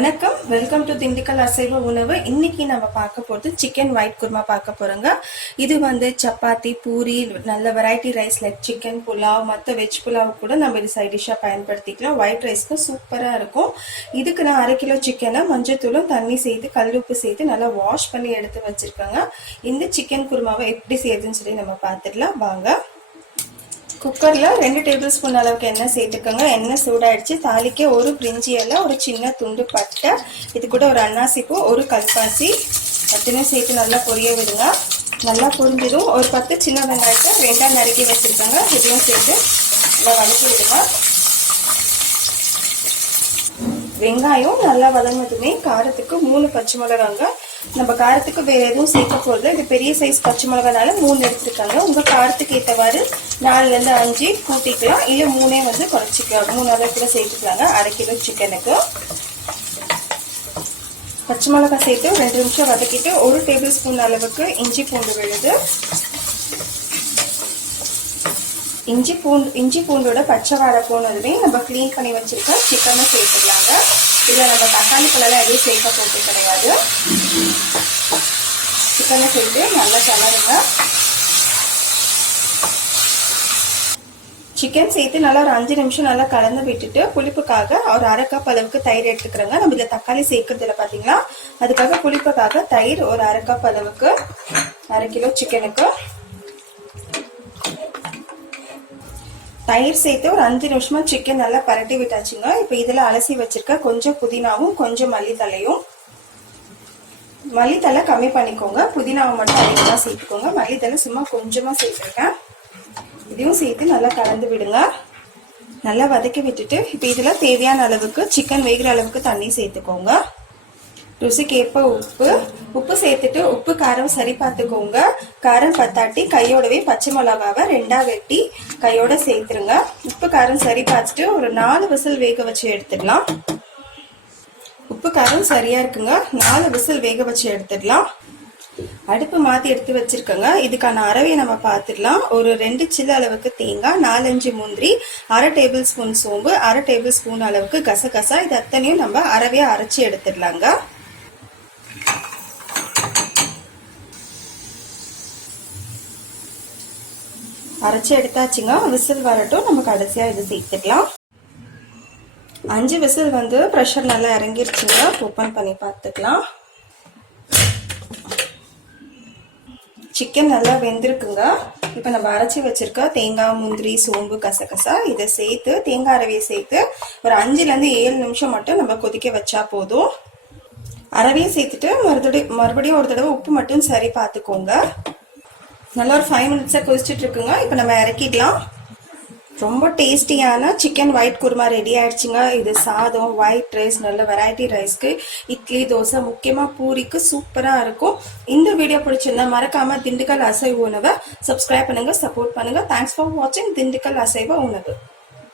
வணக்கம், welcome to Dindigul அசைவ உணவு. இன்னைக்கு நம்ம பார்க்க போகிறது சிக்கன் ஒயிட் குருமா பார்க்க போகிறோங்க. இது சப்பாத்தி, பூரி, நல்ல variety rice like chicken pulao, மற்ற வெஜ் புலாவ் கூட நம்ம இது சைட் டிஷ்ஷாக பயன்படுத்திக்கலாம். ஒயிட் ரைஸ்க்கு சூப்பராக இருக்கும். இதுக்கு நான் 1/2 கிலோ சிக்கனை மஞ்சத்தூளும் தண்ணி சேர்த்து கல்லுப்பு சேர்த்து நல்லா வாஷ் பண்ணி எடுத்து வச்சுருக்கேங்க. இந்த சிக்கன் குருமாவை எப்படி செய்யுதுன்னு சொல்லி நம்ம பார்த்துடலாம் வாங்க. குக்கரில் 2 டேபிள் ஸ்பூன் அளவுக்கு எண்ணெய் சேர்த்துக்கோங்க. எண்ணெய் சூடாயிடுச்சு. தாளிக்க ஒரு பிரிஞ்சி இலை, ஒரு சின்ன துண்டு பட்டை, இது கூட ஒரு அன்னாசிப்பூ, ஒரு கல்பாசி மட்டுமே சேர்த்து நல்லா பொரிய விடுங்க. நல்லா பொரிஞ்சதும் ஒரு 10 சின்ன வெங்காயத்தை 2ஆ நறுக்கி வச்சுருக்காங்க. இதையும் சேர்த்து நல்லா வதக்கி விடுங்க. வெங்காயம் நல்லா வதங்கினதுமே காரத்துக்கு 3 பச்சை மிளகாங்க. நம்ம காரத்துக்கு வேற எதுவும் சேர்க்க போகிறது. இது பெரிய சைஸ் பச்சை மிளகானால 3 எடுத்துருக்காங்க. உங்கள் காரத்துக்கு ஏற்றவாறு 4லேருந்து 5 கூட்டிக்கலாம், இல்லை 3 குறைச்சிக்கலாம். 3 அளவு கூட சேர்த்துக்கலாங்க. 1/2 கிலோ சிக்கனுக்கு பச்சை மிளகாய் சேர்த்து 2 நிமிஷம் வதக்கிட்டு 1 டேபிள் ஸ்பூன் அளவுக்கு இஞ்சி பூண்டு விழுது. இஞ்சி பூண்டோட பச்சை வாடை போனதுமே நம்ம க்ளீன் பண்ணி வச்சிருக்க சிக்கனை சேர்த்துக்கலாங்க. இதில் நம்ம தக்காளி பழம்லாம் எதுவும் சேர்க்க போட்டு கிடையாது. சிக்கனை சேர்த்து நல்லா கலருங்க. சிக்கன் சேர்த்து நல்லா ஒரு 5 நிமிஷம் நல்லா கலந்து விட்டுட்டு புளிப்புக்காக ஒரு 1/2 கப் அளவுக்கு தயிர் எடுத்துக்கிறோங்க. நம்ம இதில் தக்காளி சேர்க்கறதுல பார்த்தீங்களா, அதுக்காக புளிப்புக்காக தயிர் ஒரு 1/2 கப் அளவுக்கு 1/2 கிலோ சிக்கனுக்கு தயிர் சேர்த்து ஒரு 5 நிமிஷமா சிக்கன் நல்லா பரட்டி விட்டாச்சுங்க. இப்போ இதில் அலசி வச்சிருக்க கொஞ்சம் புதினாவும் கொஞ்சம் மல்லித்தலை கம்மி பண்ணிக்கோங்க. புதினாவை மட்டும் அதிகமாக சேர்த்துக்கோங்க. மல்லித்தலை சும்மா கொஞ்சமாக சேர்த்துருக்கேன். இதையும் சேர்த்து நல்லா கலந்து விடுங்க. நல்லா வதக்கி விட்டுட்டு இப்போ இதில் தேவையான அளவுக்கு சிக்கன் வேகிற அளவுக்கு தண்ணி சேர்த்துக்கோங்க. ருசிக்கேற்ப உப்பு சேர்த்துட்டு உப்பு காரம் சரி பார்த்துக்கோங்க. காரம் பத்தாட்டி கையோடவே பச்சை மிளகாவை 2ஆ வெட்டி கையோட சேர்த்துருங்க. உப்பு காரம் சரி பார்த்துட்டு ஒரு 4 விசில் வேக வச்சு எடுத்துடலாம். உப்பு காரம் சரியா இருக்குங்க. 4 விசில் வேக வச்சு எடுத்துடலாம். அடுப்பு மாற்றி எடுத்து வச்சிருக்கோங்க. இதுக்கான அரவையை நம்ம பார்த்துடலாம். ஒரு 2 சில்லு அளவுக்கு தேங்காய், 4-5 முந்திரி, 1/2 டேபிள் ஸ்பூன் சோம்பு, 1/2 டேபிள் ஸ்பூன் அளவுக்கு கசகசா, இது அத்தனையும் நம்ம அரவையை அரைச்சி எடுத்துடலாங்க. அரைச்சி எடுத்தாச்சுங்க. விசில் வரட்டும், நம்ம கடைசியாக இது சேர்த்துக்கலாம். 5 விசில் ப்ரெஷர் நல்லா இறங்கிருச்சுங்க. ஓப்பன் பண்ணி பார்த்துக்கலாம். சிக்கன் நல்லா வெந்திருக்குங்க. இப்போ நம்ம அரைச்சி வச்சிருக்க தேங்காய், முந்திரி, சோம்பு, கசகசா இதை சேர்த்து தேங்காய் அரவையை சேர்த்து ஒரு 5லேருந்து 7 நிமிஷம் மட்டும் நம்ம கொதிக்க வச்சா போதும். அரவையை சேர்த்துட்டு மறுபடியும் ஒரு தடவை உப்பு மட்டும் சரி பார்த்துக்கோங்க. நல்லா ஒரு 5 மினிட்ஸாக கொதிச்சுட்டு இருக்குங்க. இப்போ நம்ம இறக்கிடலாம். ரொம்ப டேஸ்டியான சிக்கன் ஒயிட் குருமா ரெடி ஆயிடுச்சுங்க. இது சாதம், ஒயிட் ரைஸ், நல்ல வெரைட்டி ரைஸ்க்கு, இட்லி, தோசை, முக்கியமாக பூரிக்கு சூப்பராக இருக்கும். இந்த வீடியோ பிடிச்சிருந்தா மறக்காம திண்டுக்கல் அசைவ உணவை சப்ஸ்கிரைப் பண்ணுங்க, சப்போர்ட் பண்ணுங்க. தேங்க்ஸ் ஃபார் வாட்சிங் திண்டுக்கல் அசைவ உணவு.